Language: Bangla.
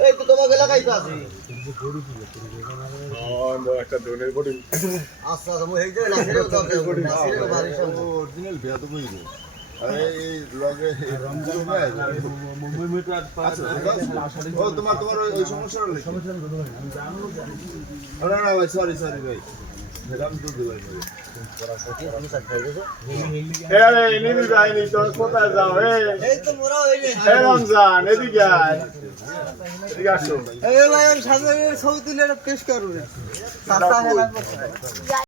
এই তো তোমাকে লাগাই তো আছে একটা ডোনের বডি আচ্ছা আচ্ছা এই যে নাসিরের দরকার নাসিরের বাড়ির সামনে অরিজিনাল বিয়া তো কই গো আরে এই লগে রমজান ভাই ও তোমার ওই সমস্যাটা লাগে সমস্যা আমি জানো না না ভাই সরি ভাই মেরাম তো দিবাই এই নিবি ভাই নি তোর কোথায় যাও এই তো মোরা হইলে এই রমজান এদিকে আয় এদিকে আসো এই ভাই সামনে ছবি তুলে পেশ করুন